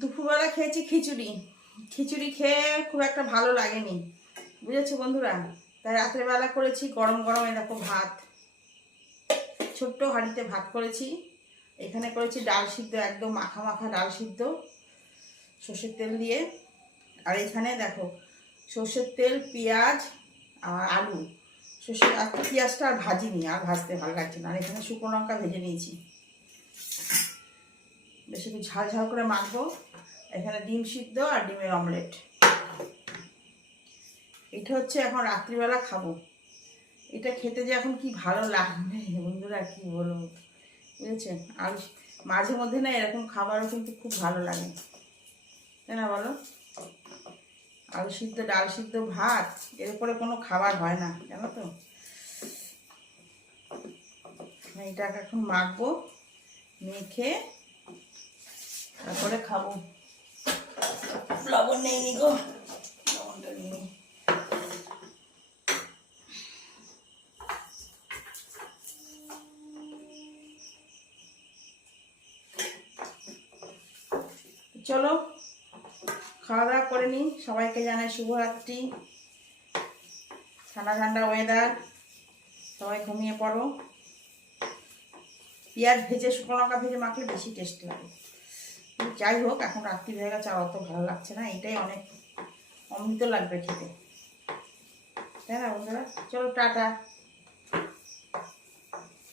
দুপুরবেলা খেয়েছি খিচুড়ি। খিচুড়ি খেয়ে খুব একটা ভালো লাগেনি। বুঝেছ বন্ধুরা? তাই রাত্রেবেলা করেছি গরম গরম এরকম ভাত। ছোট্ট হাঁড়িতে ভাত করেছি। এখানে করেছি ডাল সিদ্ধ, একদম মাখা মাখা ডাল সিদ্ধ, সর্ষের তেল দিয়ে। আর এখানে দেখো, সর্ষের তেল, পেঁয়াজ আর আলু। সর্ষের আর পেঁয়াজটা আর ভাজিনি, আর ভাজতে ভালো লাগছে না। আর এখানে শুকনো লঙ্কা ভেজে নিয়েছি। বেশি একটু ঝাল ঝাল করে মাখবো। এখানে ডিম সিদ্ধ আর ডিমের অমলেট। এটা হচ্ছে এখন রাত্রিবেলা খাব। এটা খেতে যে এখন কি ভালো লাগবে বন্ধুরা, কি বলব? বুঝেছেন? আর মাঝে মধ্যে না এরকম খাবারও কিন্তু খুব ভালো লাগে। তাই না বলো? আলু সিদ্ধ, ডাল সিদ্ধ, ভাত এর উপরে কোনো খাবার হয় না, জানো তো? এটাকে এখন মাখবো, মেখে তারপরে খাব। লবণ নেই নি গো চলো খাওয়া দাওয়া করে নিই। সবাইকে জানাই শুভরাত্রি। ঠান্ডা ঠান্ডা ওয়েদার সবাই ঘুমিয়ে পড়ো। পেঁয়াজ ভেজে শুকনো লঙ্কা ভেজে মাখলে বেশি টেস্ট লাগে যাই হোক, এখন রাত্রি হয়ে গেছে, আর অত ভালো লাগছে না। এটাই অনেক অমৃত লাগবে খেতে। তাই না বন্ধুরা? চলো, টাটা।